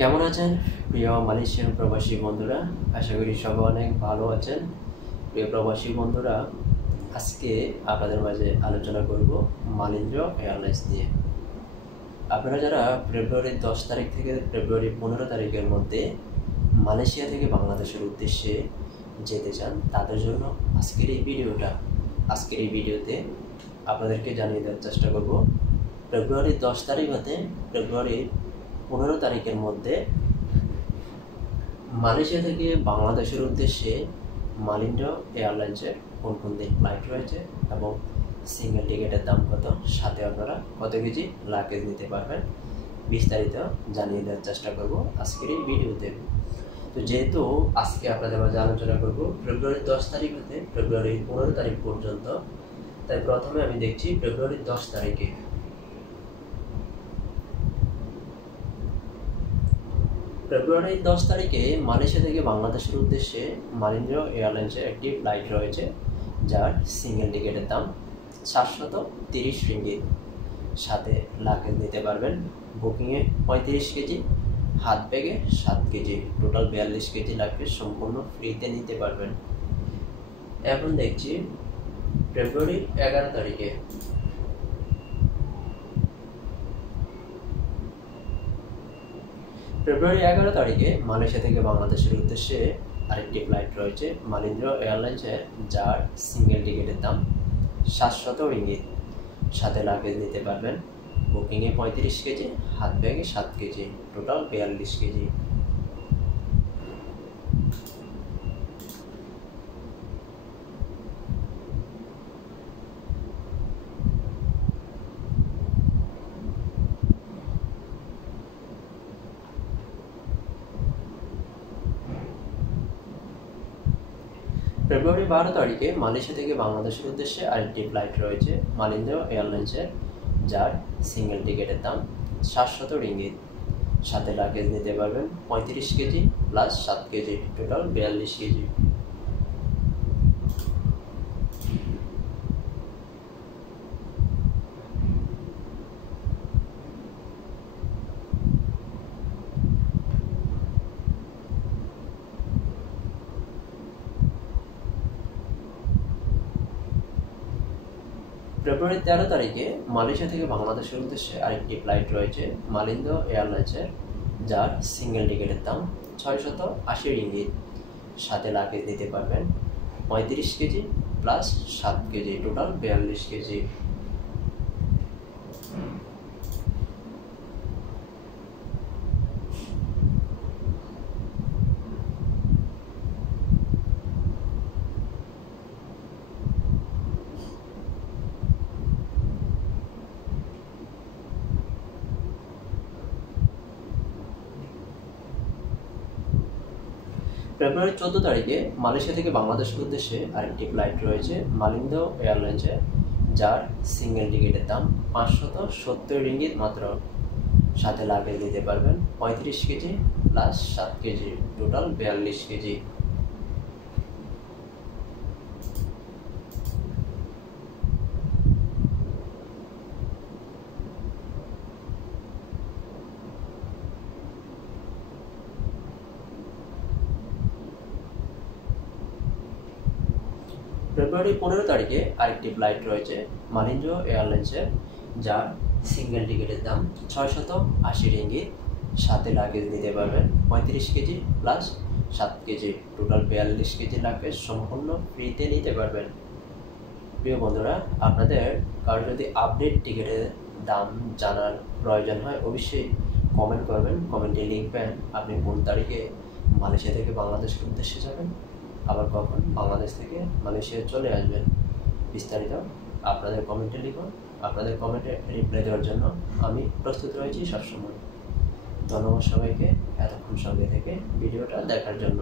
কেমন আছেন প্রিয় মালয়েশিয়ান প্রবাসী বন্ধুরা? আশা করি সবাই অনেক ভালো আছেন। প্রিয় প্রবাসী বন্ধুরা, আজকে আপনাদের মাঝে আলোচনা করব মালিন্দ্র এয়ারলাইন্স নিয়ে। আপনারা যারা ফেব্রুয়ারি 10 তারিখ থেকে ফেব্রুয়ারি 15 তারিখের মধ্যে মালয়েশিয়া থেকে বাংলাদেশের উদ্দেশ্যে যেতে চান, তাদের জন্য আজকের এই ভিডিওতে আপনাদেরকে জানিয়ে দেওয়ার চেষ্টা করব ফেব্রুয়ারি 10 তারিখ হতে ফেব্রুয়ারি 15 তারিখের মধ্যে মালয়েশিয়া থেকে বাংলাদেশের উদ্দেশ্যে মালিন্দ্র এয়ারলাইন্সের কোন কোন দিন ফ্লাইট রয়েছে এবং সিঙ্গেল টিকিটের দাম কত, সাথে আপনারা কত কেজি লাগেজ নিতে পারবেন, বিস্তারিত জানিয়ে দেওয়ার চেষ্টা করব আজকের এই ভিডিওতে। তো যেহেতু আজকে আপনাদের মাঝে আলোচনা করব ফেব্রুয়ারি 10 তারিখ হতে ফেব্রুয়ারি 15 তারিখ পর্যন্ত, তাই প্রথমে আমি দেখছি ফেব্রুয়ারি 10 তারিখে। ফেব্রুয়ারি 10 তারিখে মালয়েশিয়া থেকে বাংলাদেশের উদ্দেশ্যে মালিন্দ্র এয়ারলাইন্সের একটি ফ্লাইট রয়েছে, যার সিঙ্গেল টিকিটের দাম 730 রিঙ্গিত। সাথে লাগেজ নিতে পারবেন বুকিংয়ে 35 কেজি, হাত ব্যাগে 7 কেজি, টোটাল 42 কেজি লাগেজ সম্পূর্ণ ফ্রিতে নিতে পারবেন। এখন দেখছি ফেব্রুয়ারি 11 তারিখে। ফেব্রুয়ারি 11 তারিখে মালয়েশিয়া থেকে বাংলাদেশের উদ্দেশ্যে আরেকটি ফ্লাইট রয়েছে মালিন্দ্র এয়ারলাইন্সের, যার সিঙ্গেল টিকিটের দাম 700 রিঙ্গিত। সাথে লাগেজ নিতে পারবেন বুকিংয়ে 35 কেজি, হাত ব্যাগে 7 কেজি, টোটাল 42 কেজি। ফেব্রুয়ারি 12 তারিখে মালয়েশিয়া থেকে বাংলাদেশের উদ্দেশ্যে আরেকটি ফ্লাইট রয়েছে মালিন্দ্র এয়ারলাইন্সের, যার সিঙ্গেল টিকিটের দাম 700 রিঙ্গিত। সাথে লাগেজ নিতে পারবেন 35 KG plus 7 KG, total 42 KG. ফেব্রুয়ারি 13 তারিখে মালয়েশিয়া থেকে বাংলাদেশের উদ্দেশ্যে আরেকটি ফ্লাইট রয়েছে মালিন্দ্র এয়ারলাইন্সের, যার সিঙ্গেল টিকিটের দাম 680 রিঙ্গিত। সাথে লাগেজ নিতে পারবেন 35 KG plus 7 KG, total 42 KG. ফেব্রুয়ারি 14 তারিখে মালয়েশিয়া থেকে বাংলাদেশের উদ্দেশ্যে আরেকটি ফ্লাইট রয়েছে মালিন্দ্র এয়ারলাইন্সের, যার সিঙ্গেল টিকিটের দাম 570 রিঙ্গিত মাত্র। সাথে লাগেজ নিতে পারবেন 35 KG plus 7 KG, total 42 KG. ফেব্রুয়ারি 15 তারিখে আরেকটি ফ্লাইট রয়েছে মালিন্দ্র এয়ারলাইন্সের, যার সিঙ্গেল টিকিটের দাম 680 রিঙ্গিত। সাথে লাগেজ নিতে পারবেন 35 KG plus 7 KG, total 42 KG luggage সম্পূর্ণ ফ্রিতে নিতে পারবেন। প্রিয় বন্ধুরা, আপনাদের কারো যদি আপডেট টিকিটের দাম জানার প্রয়োজন হয়, অবশ্যই কমেন্ট করবেন। কমেন্টে লিখবেন আপনি কোন তারিখে মালয়েশিয়া থেকে বাংলাদেশের উদ্দেশ্যে যাবেন, আবার কখন বাংলাদেশ থেকে মালয়েশিয়া চলে আসবেন। বিস্তারিত আপনাদের কমেন্টে লিখুন। আপনাদের কমেন্টে রিপ্লাই দেওয়ার জন্য আমি প্রস্তুত রয়েছি সবসময়। ধন্যবাদ সবাইকে এতক্ষণ সঙ্গে থেকে ভিডিওটা দেখার জন্য।